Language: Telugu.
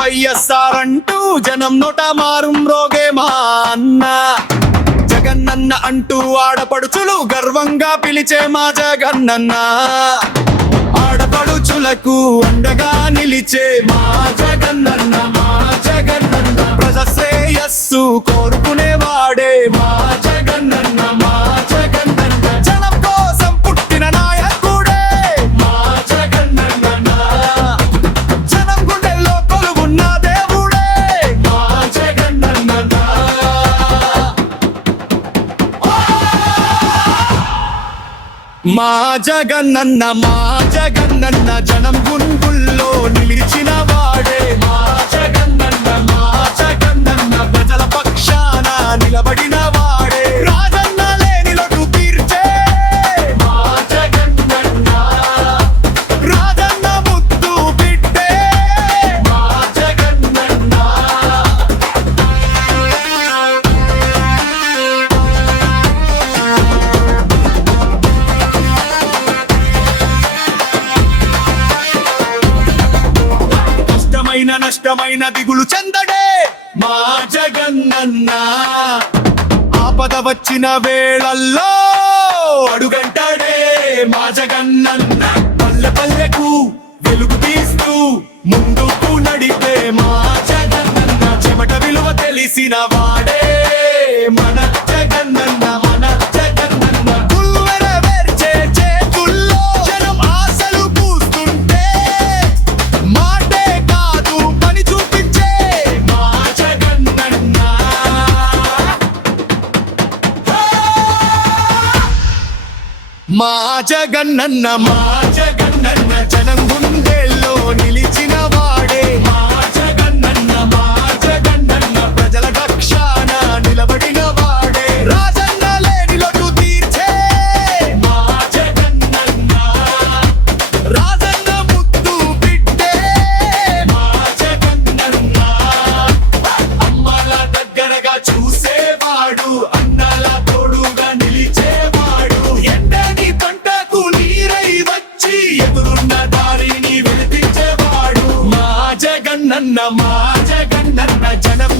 వైఎస్ఆర్ అంటూ జనం నోట మారు మ్రోగే మా అన్న. జగనన్న అంటూ ఆడపడుచులు గర్వంగా పిలిచే మా జగనన్న. ఆడపడుచులకు అండగా నిలిచే మా జగనన్న. మా జగనన్న ప్రజ శ్రేయస్సు కోరుకునేవాడే మా జగనన్న. మా జగనన్న జనం కోసం పుట్టిన నాయకుడే మా జగనన్న. జనం గుండెల్లో కొలువున్న దేవుడే మా జగనన్న. మా జగనన్న. మా జగనన్న జనం గుండెల్లో నిలిచిన వాడే మా జగనన్న. మా జగనన్న ప్రజల పక్షాన నిలబడిన వాడే. రాజన్న లేని లోటు తీర్చే మా జగనన్న. రాజన్న ముద్దు బిడ్డే మా జగనన్న. నష్టమైన దిగులు చెందడే మా జగనన్న. ఆపద వచ్చిన వేళల్లో అడుగంటాడే మా జగనన్న. పల్లె పల్లెకు వెలుగు తీస్తూ ముందుకు నడిపే మా జగనన్న. చెమట విలువ తెలిసిన వాడే మన జగనన్న. మన జగనన్న గుల్వెరవేర్చే చేతుల్లో జనం ఆశలు పూస్తుంటే మాటే కాదు పని చూపించే మా జగనన్న. మా జగనన్న. మా జగనన్న జనం గుండెల్లో నిలిచిన వాడే మా జగనన్న. మా జగనన్న ప్రజల రక్షణ నిలబడిన వాడే. రాజన్న లేని లోటు తీర్చే మా జగనన్న. రాజన్న ముద్దు బిడ్డే మా జగనన్న. అమ్మల దగ్గరగా చూసేవాడు, అన్నల తోడుగా నిలిచేవాడు. ఎండని పంటకు నీరై వచ్చి ఎదురున్న దారిని వెలిపించేవాడు మా జగనన్న. మా జగనన్న జనం